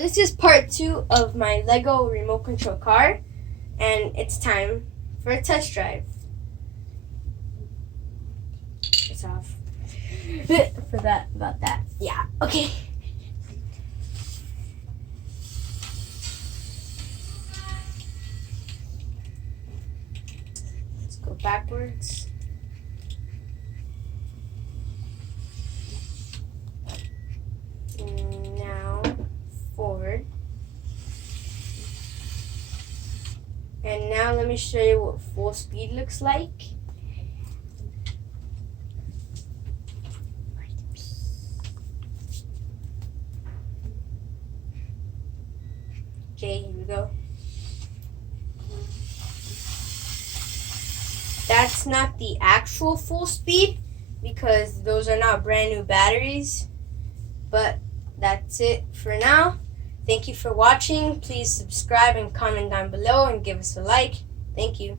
this is part 2 of my Lego remote control car, and it's time for a test drive. It's off. About that. Yeah, okay. Let's go backwards. Now forward. And now let me show you what full speed looks like. Okay, here we go. That's not the actual full speed because those are not brand new batteries. But that's it for now. Thank you for watching. Please subscribe and comment down below and give us a like. Thank you.